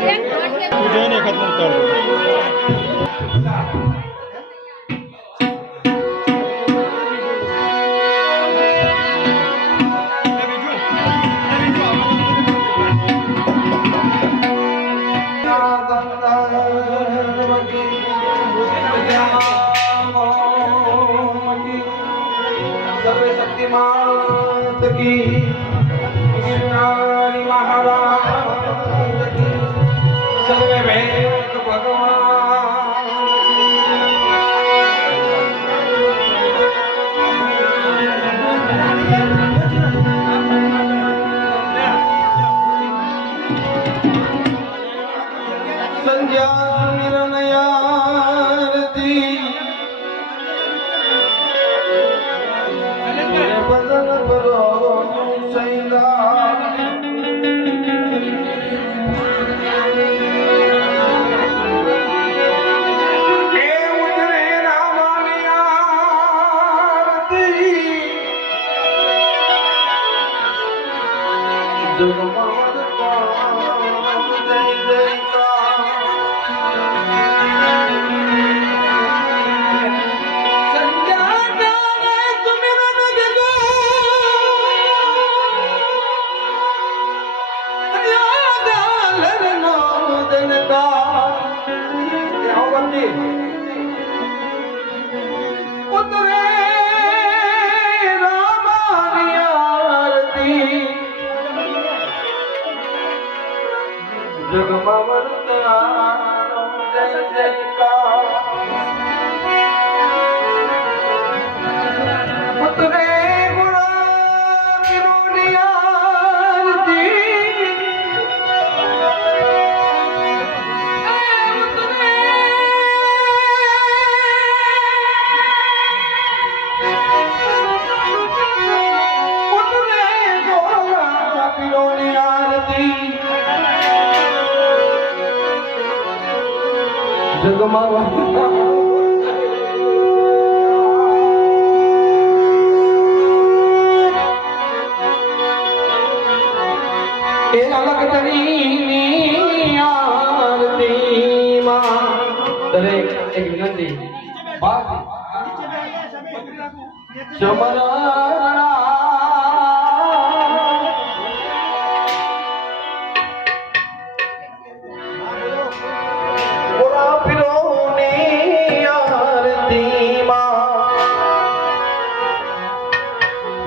જોઈને ખતમ કર દો. सर्वे शक्तिमान की कृष्णारी महाराज की सर्वे वेद भगवान संध्या मिलनयारती बदन करो सैदा के उतरे रामानी आरती जगमगता जय जयकार संध्या जाने सुमिरन जगो उतरे रामानी आरती जगमगता जय जयकार उतरे गुलाबी आरती जगमगा ए अलग तरीनी आरती मां दरेक एक विनंती बात समरा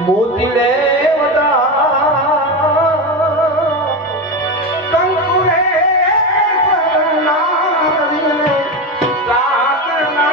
मोती देवता कंकुरे नारिये सातना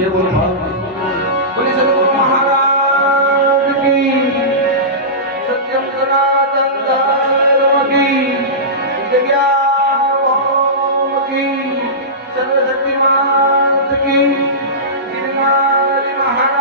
जय बोलो बोले सतगुरु महाराज की सत्यम सनातन धर्म की जय की सर्वशक्ति मात की गिरिराज महाराज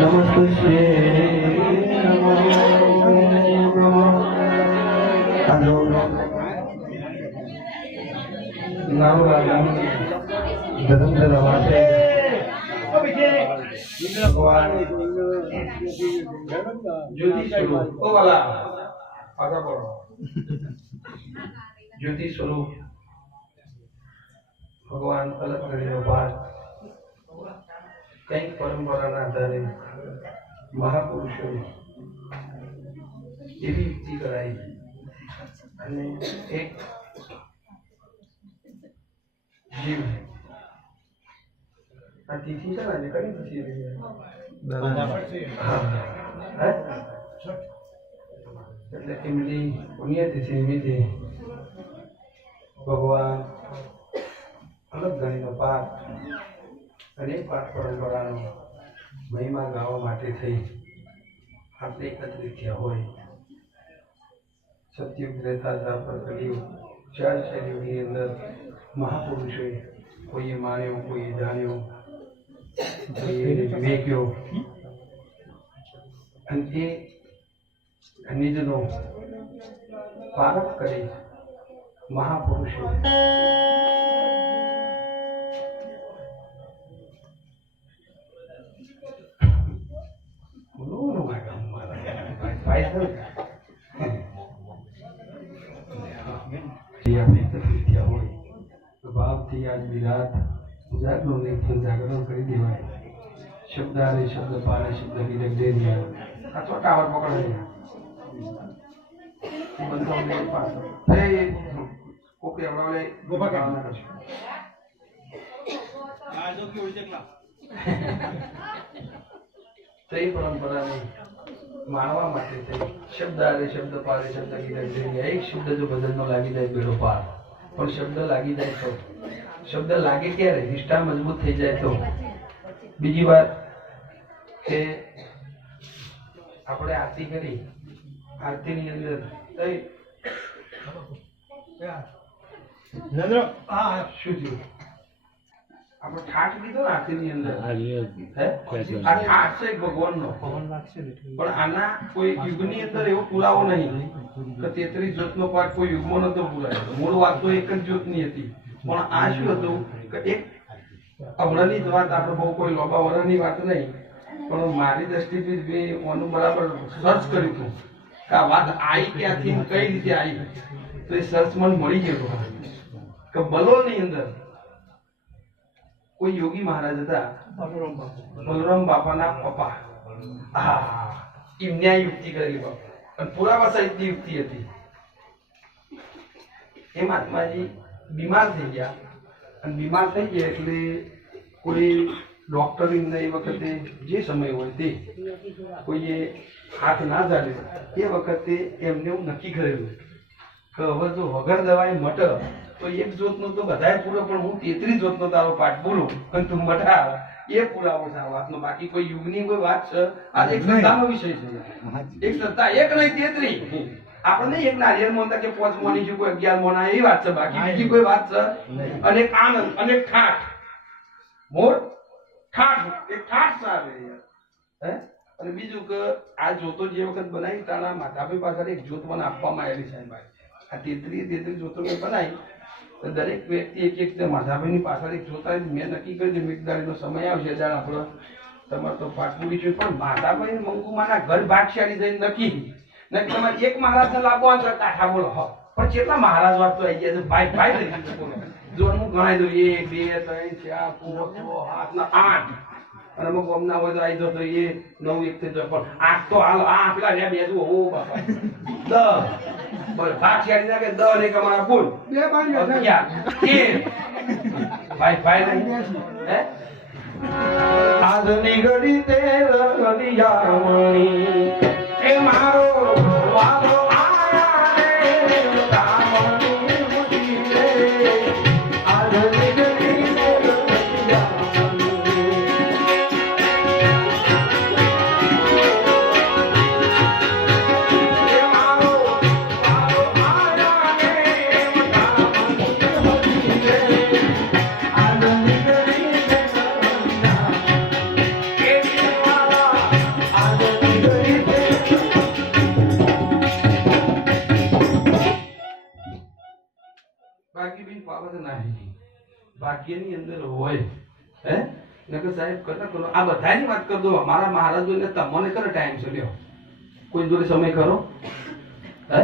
नमः ज्योति स्वरूप भगवान अलग घड़ी बात कई परंपरा आधारे महापुरुषों एवी युक्ति कराई અને એક જીવ આ તિથિ છે ને કઈ તિથિ રહી એટલે એમની પુણ્યતિથિ નિમિત્તે ભગવાન અલગ ગણીનો પાઠ અને પાઠ પરંપરાનો મહિમા ગાવા માટે થઈ આપણે એકત્રિત થયા હોય સતયુગ ત્રેતા દ્વાપર કલિયુગ ચાર યુગની અંદર મહાપુરુષોએ કોઈએ માન્યો કોઈએ જાણ્યો કોઈએ વિવેક્યો અને તે નિજનો પારખ કરી મહાપુરુષો ભાવથી આજ વિરાટ જાગરણ લેખન જાગરણ કરી દેવાય શબ્દ આને શબ્દ પાડે શબ્દ વિરક દે દિયા આ તો ટાવર પકડે બંધાવને પાછો એ કોકે આવડે ગોપા કાઢના કરશે આ જો કે ઉજકલા તે પરંપરાને માનવા માટે થઈ શબ્દ આને શબ્દ પાડે શબ્દ વિરક દે દિયા એક શબ્દ જો બદલનો લાગી જાય બેડો પાર પણ શબ્દ લાગી જાય તો શબ્દ લાગે ક્યારે નિષ્ઠા મજબૂત થઈ જાય તો બીજી વાત કે આપણે આરતી કરી આરતીની અંદર શું થયું આપણે ઠાઠ કીધો ને આરતીની અંદર આ લ્યો. હે આ ઠાઠ છે ભગવાનનો પણ આના કોઈ યુગની અંદર એવો પુરાવો નહીં કે 33 જ્યોતનો પાઠ કોઈ યુગમાં નતો પુરાયો મૂળ વાત તો એક જ જ્યોતની હતી પણ આ શું હતું કે એક હમણાંની જ વાત આપણે બહુ કોઈ લોબા વરાની વાત નહીં પણ મારી દ્રષ્ટિથી મેં ઓનું બરાબર સર્ચ કર્યું હતું કે આ વાત આવી ક્યાંથી ને કઈ રીતે આવી તો એ સર્ચ મને મળી ગયો કે બલોલની અંદર કોઈ યોગી મહારાજ હતા બલરામ બાપાના પપ્પા હા એમને આ યુક્તિ કરેલી બાપા અને પુરાવા સહિતની યુક્તિ હતી એ મહાત્માજી બીમાર થઈ ગયા અને બીમાર થઈ ગયા એટલે કોઈ ડોક્ટર એમને એ વખતે જે સમય હોય તે કોઈએ હાથ ના ચાલ્યો એ વખતે એમને એવું નક્કી કરેલું કે હવે જો વગર દવાએ મટે તો એક જોતનો તો બધાય પૂરો પણ હું 33 જોતનો તારો પાઠ બોલું અને તું મટા એ પુરાવો છે આ વાતનો બાકી કોઈ યુગની કોઈ વાત છે આ એક સત્તાનો વિષય છે એક સત્તા એક નહીં 33 આપણે એક નારિયેળ મોનતા કે 5 મોની છે કોઈ 11 મોના એવી વાત છે બાકી બીજી કોઈ વાત છે અને એક આનંદ અને એક ઠાઠ મોર ઠાઠ એક ઠાઠ સારે હે અને બીજું કે આ જોતો જે વખત બનાવી તારા માતાભાઈ પાછળ એક જોત મને આપવામાં આવેલી સાહેબ આ 33 જોતો મેં બનાવી તો દરેક વ્યક્તિ એક એક માધાભાઈની પાછળ એક જોતા મેં નક્કી કર્યું મિકદારીનો સમય આવશે ત્યારે આપણે તમારે તો પાઠ પૂરી છે પણ માધાભાઈ મંગુમાના ઘર ભાગશાળી જઈને નક્કી તમારે એક મહારાજને લાભો છે કાઠા બોલો હ પણ કેટલા મહારાજ વાત તો આવી ગયા છે ભાઈ ભાઈ લઈ જશે બોલો જો હું ગણાઈ દઉં 1 2 3 4 5 6 7 8 અને અમુક ગમના હોય તો આવી દો તો એ 9 1 થઈ જાય પણ 8 તો હાલ આ પેલા રે બે જુઓ ઓ બાપા 10 બોલ ભાગશાળી ના કે 10 ને કમારા બોલ બે બારી 13 ભાઈ ભાઈ નહીં હે આજની ઘડી તે રડિયામણી એ મારો વાલો આયા રે કામણી મુઠી રે આજની ઘડી તે રડિયામણી એ મારો વાલો આયા રે કામણી મુઠી રે આજની ઘડી તે ભાગ્યની અંદર હોય હે નકર સાહેબ કરતા કરો આ બધાની વાત કરી દો મારા મહારાજોને તમને કરે ટાઈમ છે લ્યો કોઈ જોડે સમય કરો હે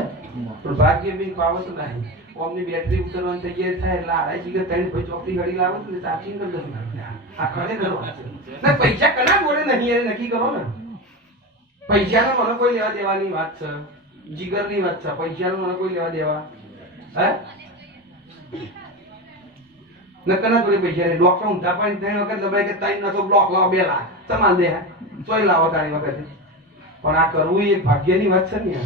પણ ભાગ્ય બી પાવત નહીં ઓમની બેટરી ઉતરવાની તૈયારી થાય એટલે આડા જીગર ત્રણ ભાઈ ચોકડી ગાડી લાવો ને ચાર્જિંગ કરી દો આ ખરે કરો ના પૈસા કના જોડે નહીં એ નક્કી કરો ને પૈસાનો મને કોઈ લેવા દેવાની વાત છે જીગરની વાત છે પૈસાનો મને કોઈ લેવા દેવા હે નકરના જોડે પૈસા ને ડોક્ટર ઊંધા પાણી 3 વખત લબાઈ કે 3 નસો બ્લોક લાવો 2 લાખ તમારે દે ચોય લાવો તારી વખતે પણ આ કરવું એ ભાગ્યની વાત છે ને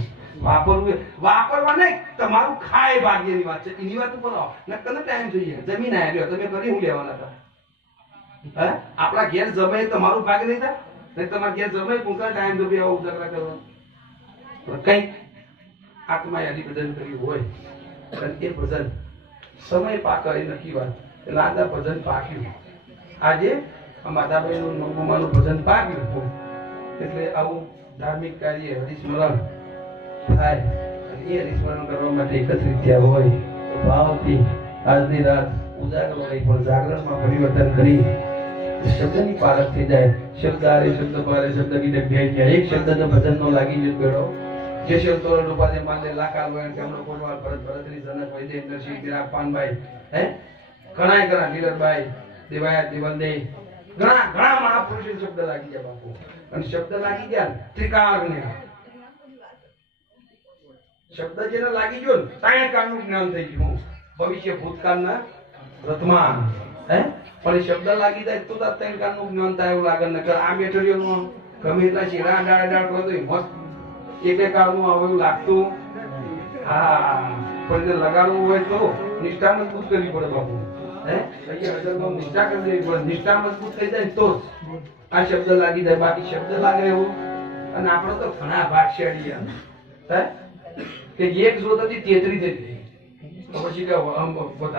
વાપરવા નહીં તમારું ખાય ભાગ્યની વાત છે એની વાત ઉપર આવો નકરનો ટાઈમ જોઈએ જમીન આવ્યો તમે કરી હું લેવાના હતા હે આપણા ઘેર જમે તમારું ભાગ નહીં થાય નહીં તમારા ઘેર જમે કોણ ટાઈમ દો બે ઉજાગરા કરવા કઈ આત્મા યાદી ભજન કર્યું હોય એ ભજન સમય પાક એ નક્કી વાત લાદા ભજન પાક્યું આજે માધાભાઈનું મંગુમાનું ભજન પાક્યું એટલે આવું ધાર્મિક કાર્ય હરિસ્મરણ થાય અને એ હરિસ્મરણ કરવા માટે એકત્રિત થયા હોય તો ભાવથી આજની રાત ઉજાગરો નહીં પણ જાગરણમાં પરિવર્તન કરી શબ્દની પારખ થઈ જાય શબ્દ આરે શબ્દ પારે શબ્દ કીધે ભેટ જાય એક શબ્દ ભજનનો લાગી જ બેડો જે શબ્દો રૂપાદે માંડે લાકા વયન કેમનો કોરવાલ ભરત ભરતરી જનક વૈદેહ નરસિંહ વિરાગ પાનભાઈ હે ઘણા નીલરભાઈ દેવાયા દેવલદે ઘણા મહાપુરુષો શબ્દ લાગી ગયા બાપુ અને શબ્દ લાગી ગયા ત્રિકાળને શબ્દ જેને લાગી ગયો ને ત્રણ કાળનું જ્ઞાન થઈ ગયું ભવિષ્ય ભૂતકાળના વર્તમાન હે પણ શબ્દ લાગી જાય તો ત્રણ કાળનું જ્ઞાન થાય એવું લાગે નકર આ બેટરીઓમાં ગમે એટલા ચીરા ડાળ કરો તો મસ્ત એક કાળનું આવે એવું લાગતું હા પણ લગાડવું હોય તો નિષ્ઠા મજબૂત કરવી પડે બાપુ હે અહીંયા હજરમાં નિષ્ઠા કરી દેવી પડે નિષ્ઠા મજબૂત થઈ જાય તો જ આ શબ્દ લાગી જાય બાકી શબ્દ લાગે એવું અને આપણે તો ઘણા ભાગશાળી હે કે એક જોત હતી 33 થઈ પછી કે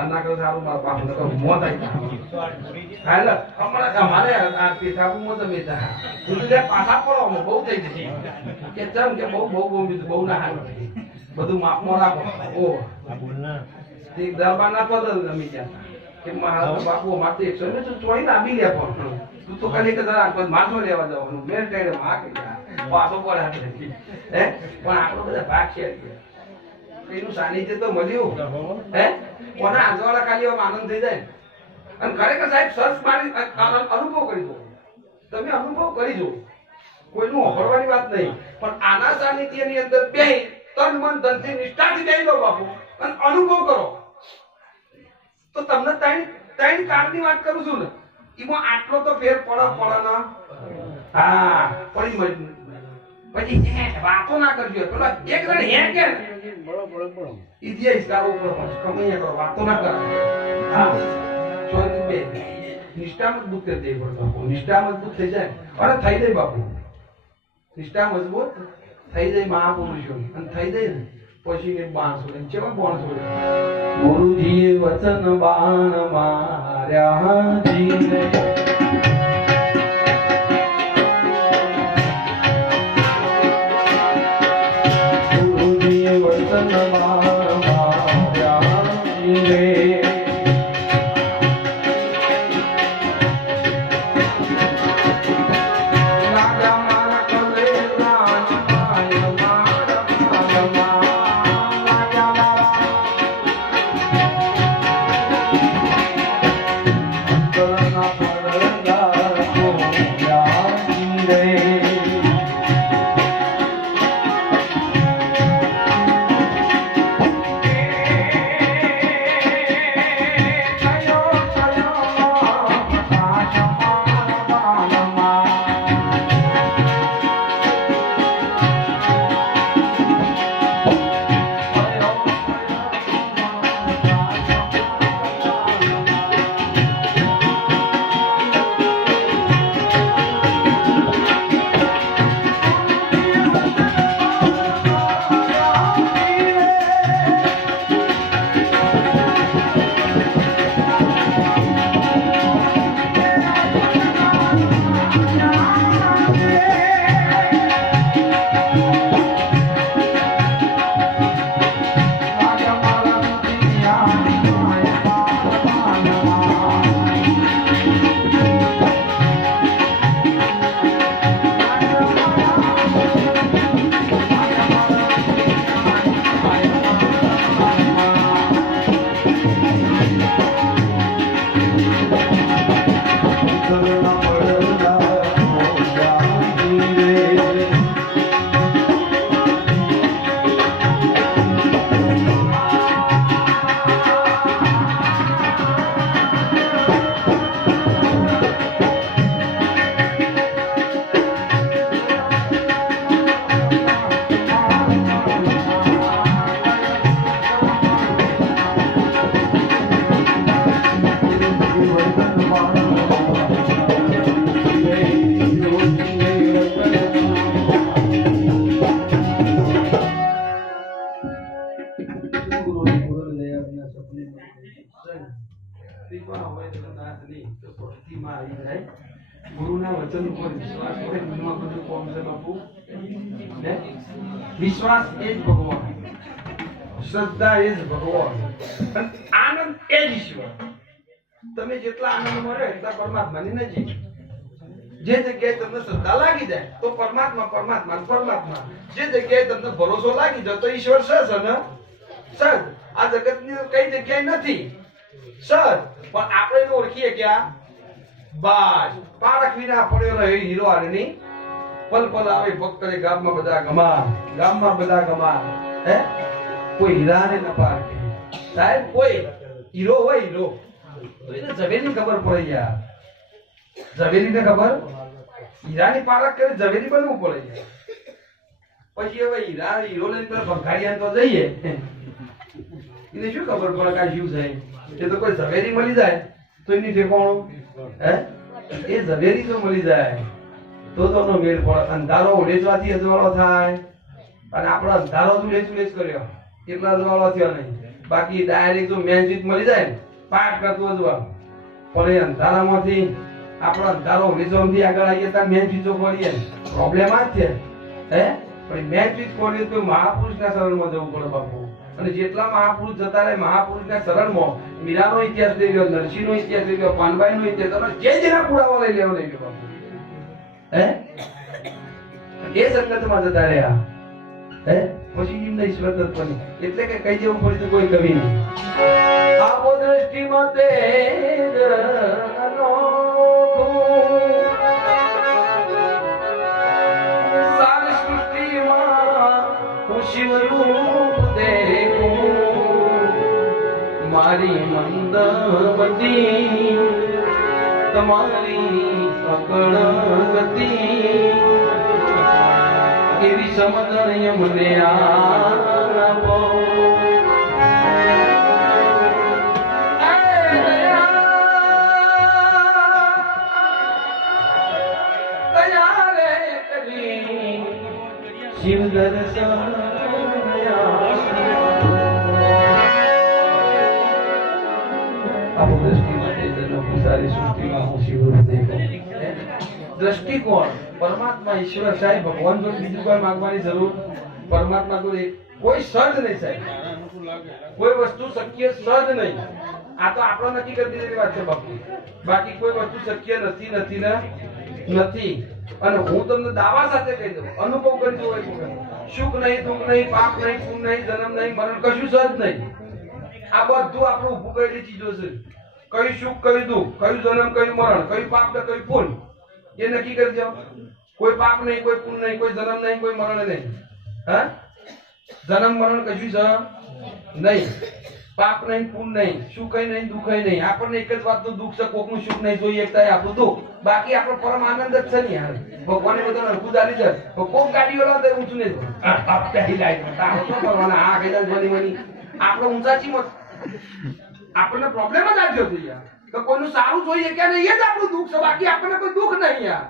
ના કરે સારું મારા બાપ ને મોત આવી એટલે હમણાં અમારે આ પેશાબમાં તમે તું પાછા પડો બહુ થઈ જશે કે ચમ કે બહુ બહુ બહુ બહુ ના હાલ બધું માપમાં રાખો ઓ દરબાર ના પદ ગમી ગયા કે મારા બાપુ માટે 100 ને તું ચોઈ લાવી લે પણ તું તો ખાલી કે જરા માથો લેવા જવાનું મેર ટાઈડે માં કે પાછો પડે હે પણ આપણો બધા ભાગ છે એનું સાનિધ્ય તો મળ્યું હે કોના આજવાળા ખાલી આનંદ થઈ જાય અને ખરેખર સાહેબ સર્ચ મારી અનુભવ કરી દો તમે અનુભવ કરી દો કોઈનું હોળવાની વાત નહીં પણ આના સાનિધ્યની અંદર બે તન મન ધનથી નિષ્ઠાથી જઈ દો બાપુ અને અનુભવ કરો તો તમને ત્રણ કાળની વાત કરું છું ને એમાં આટલો તો ફેર પડે ના હા પછી વાતો ના કરજો પેલા એક જણ હે કે ઇતિહાસ કારો ઉપર કમાઈ કરો વાતો ના કર હા ચોથ બે નિષ્ઠા મજબૂત કરી દે પડતો નિષ્ઠા મજબૂત થઈ જાય અને થઈ જાય બાપુ નિષ્ઠા મજબૂત થઈ જાય મહાપુરુષો અને થઈ જાય ને પછી કે બાણસો ને કેવા બાણસો ગુરુજી વચન બાણ માર્યા જીને ગુરુના વચન ઉપર વિશ્વાસ હોય એમાં બધું કોમ છે બાપુ વિશ્વાસ એ જ ભગવાન શ્રદ્ધા એ જ ભગવાન આનંદ એ જ ઈશ્વર તમે જેટલા આનંદ મળે એટલા પરમાત્માની નજીક જે જગ્યાએ તમને શ્રદ્ધા લાગી જાય તો પરમાત્મા પરમાત્મા પરમાત્મા જે જગ્યાએ તમને ભરોસો લાગી જાય તો ઈશ્વર સજ અને સજ આ જગતની કઈ જગ્યાએ નથી સર પણ આપણે એને ઓળખીએ ક્યાં બાજ પારખ વિના પડ્યો રહે હીરો આની પલ પલ આવે ભક્તરે ગામમાં બધા ગમા હે કોઈ હીરાને ન પારખે સાહેબ કોઈ હીરો હોય હીરો તો એને ઝવેરી ખબર પડે યાર ઝવેરીને ખબર હીરાની પારખ કરે ઝવેરી બનવું પડે યાર પછી હવે હીરો લઈને પેલા ભંગારિયા તો જઈએ એને શું ખબર પડે કે શું છે એ તો કોઈ ઝવેરી મળી જાય તો એની ઠેકાણું હે એ ઝવેરી તો મળી જાય તો નો મેળ પડે અંધારો ઉડેચવાથી અજવાળો થાય અને આપણો અંધારો ઉડેચ કર્યો એટલા અજવાળો થયો નહીં બાકી ડાયરેક્ટ જો મેન ચીજ મળી જાય ને પાઠ કરતો જ વા પણ એ અંધારામાંથી આપણો અંધારો વિઝોમથી આગળ આવીએ ત્યાં મેન ચીજો કરીએ પ્રોબ્લેમ આ જ છે હે પણ મેન ચીજ કરીએ તો મહાપુરુષના શરણમાં જવું પડે બાપુ અને જેટલા મહાપુરુષ જતા રહે મહાપુરુષના શરણમાં મીરાનો ઇતિહાસ લઈ ગયો નરસિંહનો ઇતિહાસ લઈ ગયો પાનબાઈનો ઇતિહાસ જે જેના પુરાવા લઈ લેવો બાપુ હે એ સંગતમાં જતા રહ્યા હે પછી એમને ઈશ્વર તત્વની એટલે કે કઈ જેવું પડ્યું કોઈ કવિ નહીં આવો દ્રષ્ટિમાં તેજ અનોખું સારી સૃષ્ટિમાં હું શિવરૂપ દેખું મારી મંદમતી તમારી સકળ ગતિ એવી સમજણ મને આપો શિવ દર્શન દ્રષ્ટિકોણ પરમાત્મા ઈશ્વર સાહેબ ભગવાન તો બીજું કોઈ માંગવાની જરૂર પરમાત્મા તો કોઈ સજ નહીં સાહેબ કોઈ વસ્તુ શક્ય સજ નહીં આ તો આપણો નક્કી કરી દીધેલી વાત છે બાપુ બાકી કોઈ વસ્તુ શક્ય નથી નથી ને નથી અને હું તમને દાવા સાથે કહી દઉં અનુભવ કરી દઉં સુખ નહીં દુઃખ નહીં પાપ નહીં પુણ્ય નહીં જન્મ નહીં મરણ કશું સજ નહીં આ બધું આપણું ઉભું કરેલી ચીજો છે કયું સુખ કયું દુઃખ કયું જન્મ કયું મરણ કયું પાપ ને કયું પુણ્ય એ નક્કી કરી દો કોઈ પાપ નહીં કોઈ પુણ્ય નહીં કોઈ જન્મ નહીં કોઈ મરણ નહીં હા જન્મ મરણ કશું છે નહીં પાપ નહીં પુણ્ય નહીં સુખ નહીં દુઃખ નહીં આપણને એક જ વાતનું દુઃખ છે કોકનું સુખ નહીં જોઈએ એકતા આપણું દુઃખ બાકી આપણો પરમ આનંદ જ છે ને યાર ભગવાને બધાને હરખું ચાલી જાય તો કોક ગાડીઓ લાવે ઊંચું નહીં આપ પહેલી લાઈન તારો શું કરવાના આ કઈ બની બની આપણો ઊંચાચી મત આપણને પ્રોબ્લેમ જ આવ્યો છે યાર તો કોઈનું સારું જોઈએ કે નહીં એ જ આપણું દુઃખ છે બાકી આપણને કોઈ દુઃખ નહીં યાર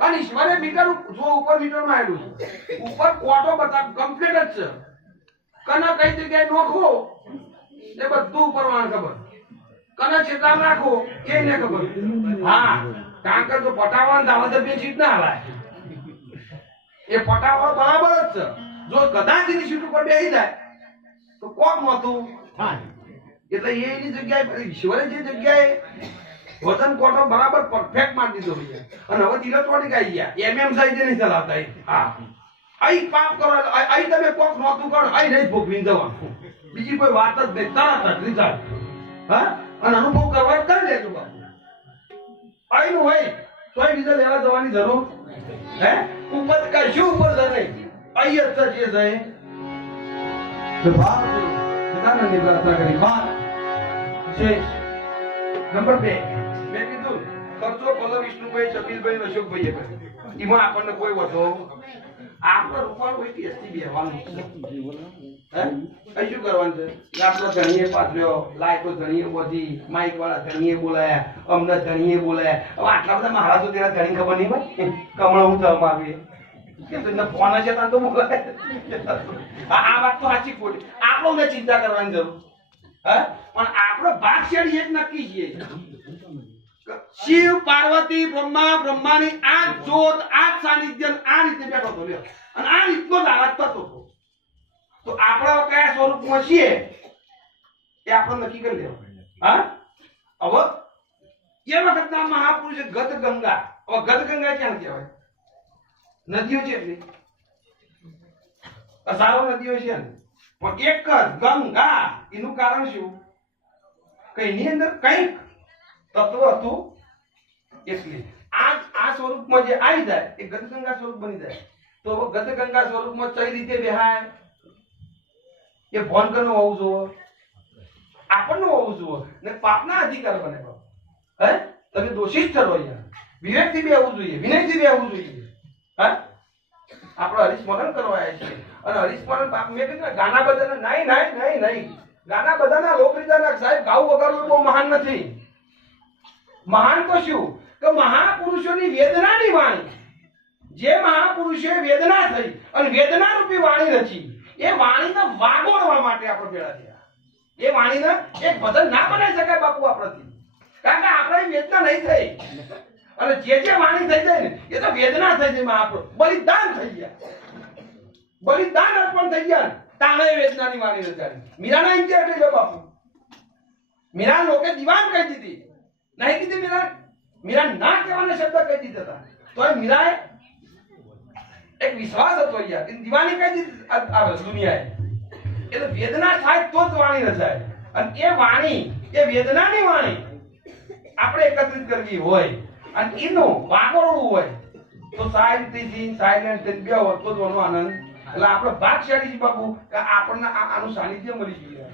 અને ઈશ્વરે મીટર જો ઉપર મીટરમાં આવેલું છે ઉપર કોટો બતા કમ્પ્લીટ જ છે કના કઈ જગ્યાએ નોખો એ બધું ઉપર વાણ ખબર કના ચેતામ રાખો એ ને ખબર હા કારણ કે જો પટાવાળા દાવા તો બે સીટ ના હલાય એ પટાવાળો બરાબર જ છે જો કદાચ એની સીટ ઉપર બેસી જાય તો કોક નહોતું એટલે એની જગ્યાએ ઈશ્વરે જે જગ્યાએ વજન કોટો બરાબર પરફેક્ટ મારી દીધો છે અને હવે ઇલેક્ટ્રોનિક આવી ગયા એમએમ સાઈઝ નહીં ચલાવતા હા અહીં પાપ કરો અહીં તમે કોક નહોતું કરો અહીં નહીં ભોગવી જવાનું બીજી કોઈ વાત જ નહીં તરત જ રિઝલ્ટ હા અને અનુભવ કરવા કરી લેજો બાપુ અહીંનું હોય તોય રિઝલ્ટ લેવા જવાની જરૂર હે ઉપર કશું ઉપર છે નહીં અહીં જ છે જે છે તો ભાવ સદાનંદની પ્રાર્થના કરી બાદ શેષ નંબર 2 મેં કીધું ખર્ચો પલ્લવ વિષ્ણુભાઈ સતીશભાઈ અશોકભાઈએ કર્યો એમાં આપણને કોઈ વધો આપણો રૂપાળો હોય ટેસ્ટી બેહવાનું છે હે કઈ શું કરવાનું છે આપણો ધણીએ પાથર્યો લાઈટો ધણીએ બધી માઈક વાળા ધણીએ બોલાયા અમને ધણીએ બોલાયા હવે આટલા બધા મહારાજો તેના ધણી ખબર નહીં ભાઈ કમળા હું થવા માંગે કે તમને ફોન હશે ત્યાં તો બોલાય આ વાત તો સાચી ખોટી આપણો ચિંતા કરવાની જરૂર હે પણ આપણો ભાગશાળી એક નક્કી છે શિવ પાર્વતી બ્રહ્મા બ્રહ્માની આ જ્યોત આ સાનિધ્ય આ રીતે બેઠો હતો લ્યો અને આ રીતનો લાલચ થતો હતો તો આપણા કયા સ્વરૂપમાં છીએ એ આપણે નક્કી કરી લેવું હા હવે એ વખતના મહાપુરુષ ગત ગંગા હવે ગત ગંગા ક્યાં કહેવાય નદીઓ છે એટલી હજારો નદીઓ છે પણ એક જ ગંગા એનું કારણ શું કઈ ની અંદર કઈક તત્વ હતું એટલે આ સ્વરૂપમાં જે આવી જાય એ ગદગંગા સ્વરૂપ બની જાય તો ગદગંગા સ્વરૂપમાં કઈ રીતે બેહાય એ ભોન કરનો હોવું જોઈએ આપણનું હોવું જોઈએ ને પાપના અધિકાર બને હે તમે દોષિત છો અહીંયા વિવેકથી બેહવું જોઈએ વિનયથી બેહવું જોઈએ હે આપણે હરિસ્મરણ કરવા આવ્યા છીએ અને હરિસ્મરણ પાપ મેં કીધું ગાના બધાના નહીં ગાના બધાના લોકરીતાના સાહેબ ગાવું વગાડવું બહુ મહાન નથી મહાન તો શું કે મહાપુરુષોની વેદનાની વાણી જે મહાપુરુષોએ વેદના થઈ અને વેદના રૂપી વાણી રચી એ વાણીને વાગોળવા માટે આપણે ભેળા થયા એ વાણીને એક ભજન ના બનાવી શકાય બાપુ આપણાથી, કારણ કે આપણે વેદના નહીં થઈ, અને જે વાણી થઈ જાય ને એ તો વેદના થઈ જાય, આપણો બલિદાન થઈ ગયા, બલિદાન અર્પણ થઈ ગયા, તાણે વેદનાની વાણી રચાડી. મીરાના ઇતિહાસ લઈ લો બાપુ, મીરા લોકે દીવાન કહી દીધી, નહીં કીધી મીરા ના કહેવાના શબ્દ કહી દીધા હતા, તો મીરાએ એક વિશ્વાસ હતો યાર કે દીવાની કહી દીધી આ દુનિયાએ, એટલે વેદના થાય તો જ વાણી રચાય. અને એ વાણી, એ વેદનાની વાણી આપણે એકત્રિત કરવી હોય અને એનું વાગોળવું હોય તો સાયલેન્ટ બે હોત તો જ એનો આનંદ. એટલે આપણે ભાગશાળી છે બાપુ કે આપણને આનું સાનિધ્ય મળી ગયું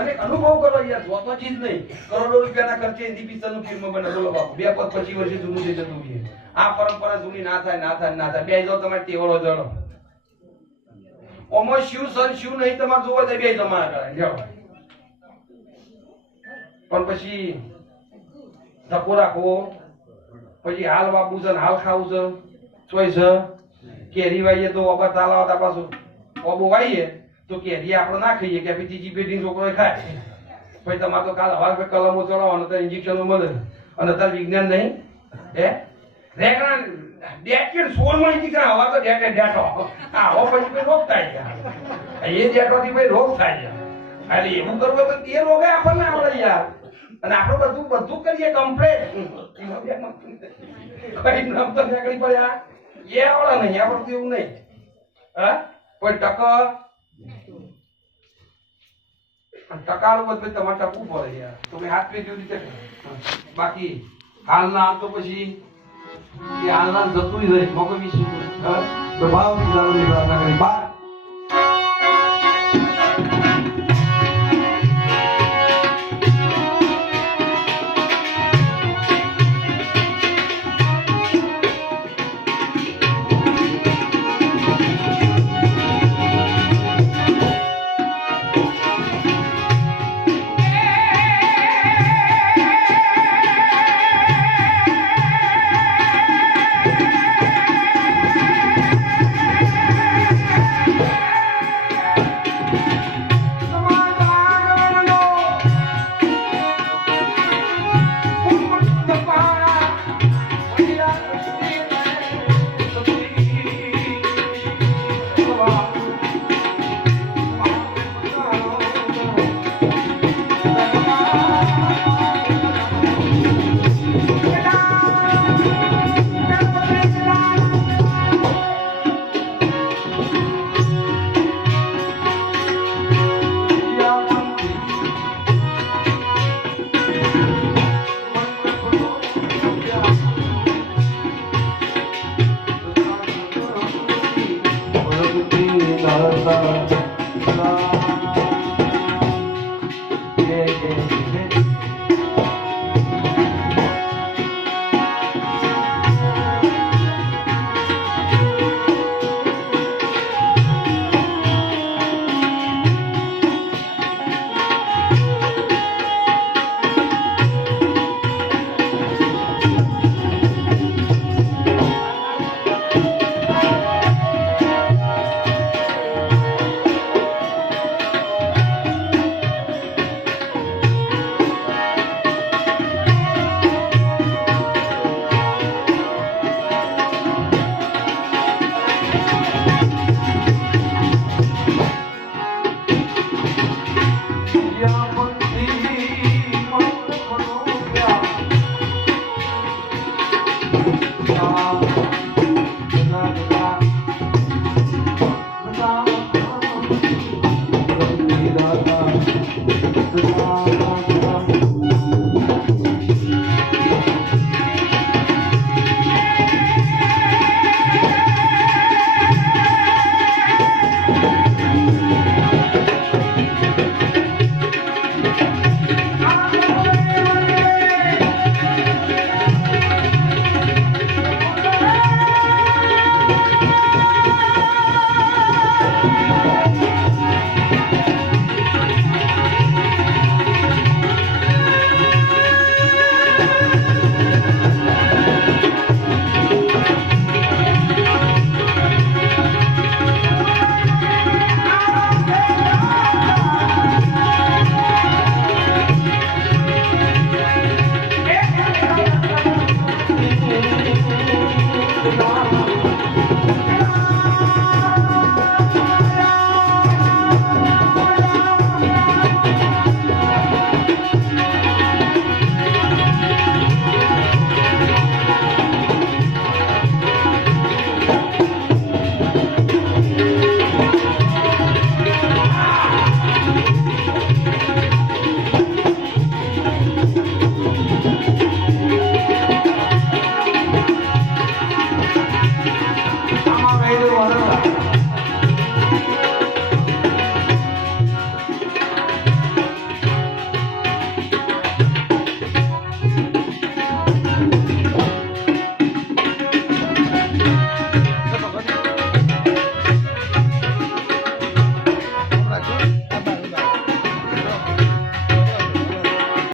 અને અનુભવ કરો યાર, જોતો ચીજ નહીં. કરોડો રૂપિયાના ખર્ચે હિન્દી પિક્ચરનું ફિલ્મ બને, બોલો બાપુ 25 વર્ષે જૂનું થઈ જતું છે. આ પરંપરા જૂની ના થાય. બે જાવ તમારે ટેવળો જડો, ઓમો શિવ સર શિવ નહીં તમારે જોવા જાય, બે તમારે કરાય જાઓ. પણ પછી ધક્કો રાખવો, પછી હાલ વાપવું છે, હાલ ખાવું છે, ચોઈ છે. કેરી વાઈએ તો ઓબા તાલાવતા પાછું ઓબો વાઈએ તો કેરી આપણે ના ખાઈએ કે પછી ત્રીજી પેઢી છોકરો ખાય. પછી તમારે તો કાલ હવા કલમો ચલાવવાનો તો ઇન્જેક્શનો મળે, અને અત્યારે વિજ્ઞાન નહીં હે રેકડા ડેકેડ 16 માં ઇન્જેક્શન હવા તો ડેકેડ ડેટો આવો પછી રોગ થાય યાર, એ ડેટોથી પછી રોગ થાય યાર. એટલે એવું કરવું તો તે રોગે આપણને આવડે યાર, અને આપણે બધું કરીએ કમ્પ્લીટ કઈ નામ તો નીકળી પડ્યા એ આવડે નહીં, આપણે એવું નહીં. હા કોઈ ટકાળું બધું તમારે ટકવું પડે યાર, તો ભાઈ હાથ પે જેવી રીતે. બાકી હાલના આમ તો પછી એ હાલના જતું રહે મોકો વિશે પ્રભાવ વિચારોની પ્રાર્થના કરી બાર. મેળો વરવા